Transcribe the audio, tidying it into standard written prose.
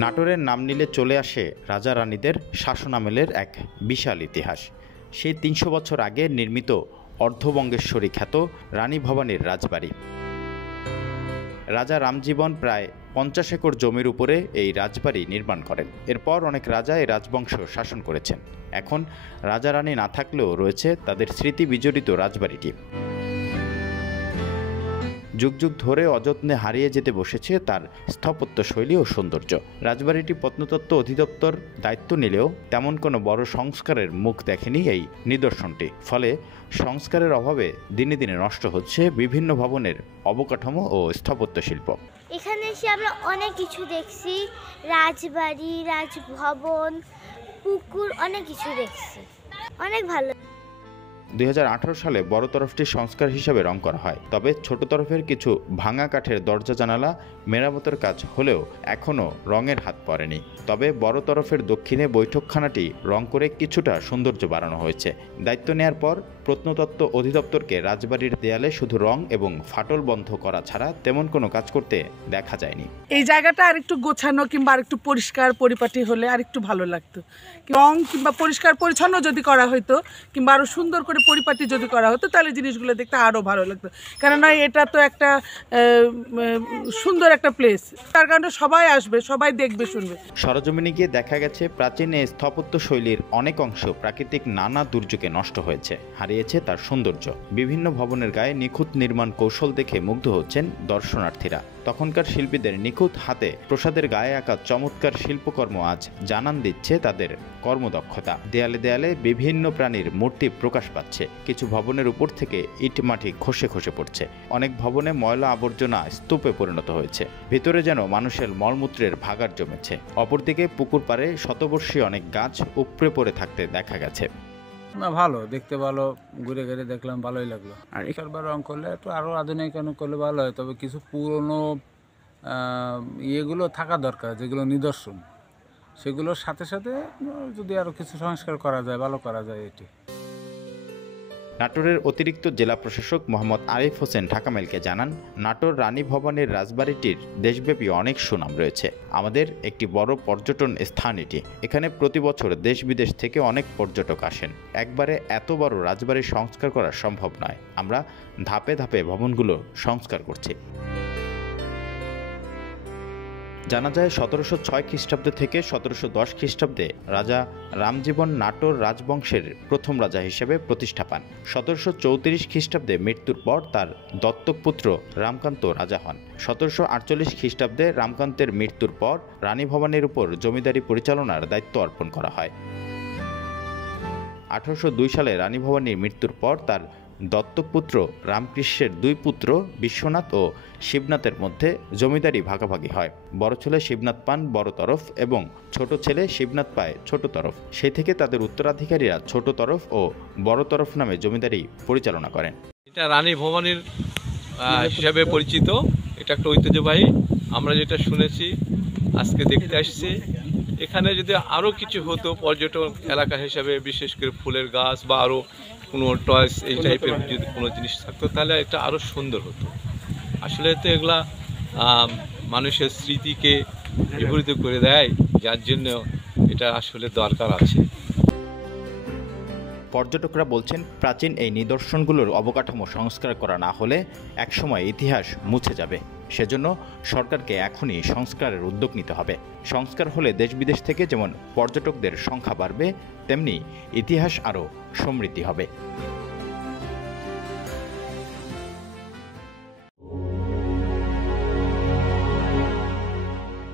নাটোরের নাম নিলে চলে আসে রাজা রানীদের শাসনামলের এক বিশাল ইতিহাস। সেই ৩০০ বছর আগে নির্মিত অর্ধবঙ্গেশ্বরী খ্যাত রানী ভবানীর রাজবাড়ি। রাজা রামজীবন প্রায় ৫০ একর জমির উপরে এই রাজবাড়ি নির্মাণ করেন। এরপর অনেক রাজা এই রাজবংশ শাসন করেছেন। এখন রাজা রানী না থাকলেও রয়েছে তাদের স্মৃতি বিজড়িত রাজবাড়িটি। যুগ যুগ ধরে অযত্নে হারিয়ে যেতে বসেছে তার স্থাপত্যশৈলী ও সৌন্দর্য। রাজবাড়িটি প্রত্নতত্ত্ব অধিদপ্তর দায়িত্ব নিলেও তেমন কোনো বড় সংস্কারের মুখ দেখেনি এই নিদর্শনটি। ফলে সংস্কারের অভাবে দিনে দিনে নষ্ট হচ্ছে বিভিন্ন ভবনের অবকাঠামো ও স্থাপত্য শিল্প। এখানে এসে আমরা অনেক কিছু দেখছি, রাজবাড়ি, রাজভবন, পুকুর, অনেক কিছু দেখছি, অনেক ভালো। ২০১৮ সালে বড় তরফটি সংস্কার হিসাবে রং করা হয়। তবে ছোট তরফের কিছু ভাঙা কাঠের দরজা জানালা মেরামতের কাজ হলেও এখনও রঙের হাত পড়েনি। তবে বড় তরফের দক্ষিণে বৈঠকখানাটি রং করে কিছুটা সৌন্দর্য বাড়ানো হয়েছে। দায়িত্ব নেয়ার পর প্রত্নতত্ত্ব অধিদপ্তরকে রাজবাড়ির দেয়ালে শুধু রং এবং ফাটল বন্ধ করা ছাড়া তেমন কোনো কাজ করতে দেখা যায়নি। এই জায়গাটা আরেকটু গোছানো কিংবা আরেকটু পরিষ্কার পরিপাটি হলে আরেকটু ভালো লাগতো। রং কিংবা পরিষ্কার পরিচ্ছন্ন যদি করা হতো কিংবা আরও সুন্দর করে পরিপাটি যদি করা হতো তাহলে জিনিসগুলো দেখতে আরও ভালো লাগতো। কেননা এটা তো একটা সুন্দর একটা প্লেস, তার কারণে সবাই আসবে, সবাই দেখবে, শুনবে। সরজমিনে গিয়ে দেখা গেছে প্রাচীন এই স্থাপত্য শৈলীর অনেক অংশ প্রাকৃতিক নানা দুর্যোগে নষ্ট হয়েছে, হারিয়েছে তার সৌন্দর্য। বিভিন্ন ভবনের গায়ে নিখুঁত নির্মাণ কৌশল দেখে মুগ্ধ হচ্ছেন দর্শনার্থীরা। তখনকার শিল্পীদের নিখুঁত হাতে প্রসাদের গায়ে আঁকা চমৎকার শিল্পকর্ম আজ জানান দিচ্ছে তাদের কর্মদক্ষতা। দেয়ালে দেয়ালে বিভিন্ন প্রাণীর মূর্তি প্রকাশ পাচ্ছে। কিছু ভবনের উপর থেকে ইট মাটি খসে খসে পড়ছে। অনেক ভবনে ময়লা আবর্জনা স্তূপে পরিণত হয়েছে। ভিতরে যেন মানুষের মলমূত্রের ভাগার জমেছে। অপরদিকে পুকুর পাড়ে শতবর্ষী অনেক গাছ উপড়ে পড়ে থাকতে দেখা গেছে। না, ভালো, দেখতে ভালো, ঘুরে ঘুরে দেখলাম, ভালোই লাগলো। আর এখানবার রং করলে একটু আরও আধুনিকরণ করলে ভালো হয়। তবে কিছু পুরনো ইয়েগুলো থাকা দরকার, যেগুলো নিদর্শন, সেগুলোর সাথে সাথে যদি আরও কিছু সংস্কার করা যায়, ভালো করা যায়। এটি নাটোরের অতিরিক্ত জেলা প্রশাসক মোহাম্মদ আরিফ হোসেন ঢাকামেলকে জানান, নাটোর রানী ভবানীর রাজবাড়িটির দেশব্যাপী অনেক সুনাম রয়েছে। আমাদের একটি বড় পর্যটন স্থান এটি। এখানে প্রতি বছর দেশ বিদেশ থেকে অনেক পর্যটক আসেন। একবারে এত বড় রাজবাড়ি সংস্কার করা সম্ভব নয়। আমরা ধাপে ধাপে ভবনগুলো সংস্কার করছি। জানা যায় ১৭০৬ খ্রিস্টাব্দ থেকে ১৭১০ খ্রিস্টাব্দে রাজা রামজীবন নাটোর রাজবংশের প্রথম রাজা হিসেবে প্রতিষ্ঠা পান। ১৭৩৪ খ্রিস্টাব্দে মৃত্যুর পর তার দত্তক পুত্র রামকান্ত রাজা হন। ১৭৪৮ খ্রিস্টাব্দে রামকান্তের মৃত্যুর পর রানী ভবানীর উপর জমিদারি পরিচালনার দায়িত্ব অর্পণ করা হয়। ১৮০২ সালে রানী ভবানীর মৃত্যুর পর তার দত্তক পুত্র রামকৃষ্ণের দুই পুত্র বিশ্বনাথ ও শিবনাথের মধ্যে জমিদারি ভাগাভাগি হয়। বড় ছেলে শিবনাথ পান বড় তরফ এবং ছোট ছেলে শিবনাথ পায় ছোট তরফ। সেই থেকে তাদের উত্তরাধিকারীরা ছোট তরফ ও বড় তরফ নামে জমিদারি পরিচালনা করেন। এটা রানী ভবানীর হিসাবে পরিচিত। এটা একটা ঐতিহ্যবাহী, আমরা যেটা শুনেছি, আজকে দেখতে আসছি। এখানে যদি আরও কিছু হতো পর্যটন এলাকা হিসাবে, বিশেষ করে ফুলের গাছ বা আরও কোনো টয়েস এই টাইপের যদি কোনো জিনিস থাকতো তাহলে এটা আরও সুন্দর হতো। আসলে তো এগুলা মানুষের স্মৃতিকে বিভূত করে দেয়, যার জন্য এটা আসলে দরকার আছে। পর্যটকরা বলছেন, প্রাচীন এই নিদর্শনগুলোর অবকাঠামো সংস্কার করা না হলে একসময় ইতিহাস মুছে যাবে। সেজন্য সরকারকে এখনই সংস্কারের উদ্যোগ নিতে হবে। সংস্কার হলে দেশ বিদেশ থেকে যেমন পর্যটকদের সংখ্যা বাড়বে, তেমনি ইতিহাস আরও সমৃদ্ধ হবে।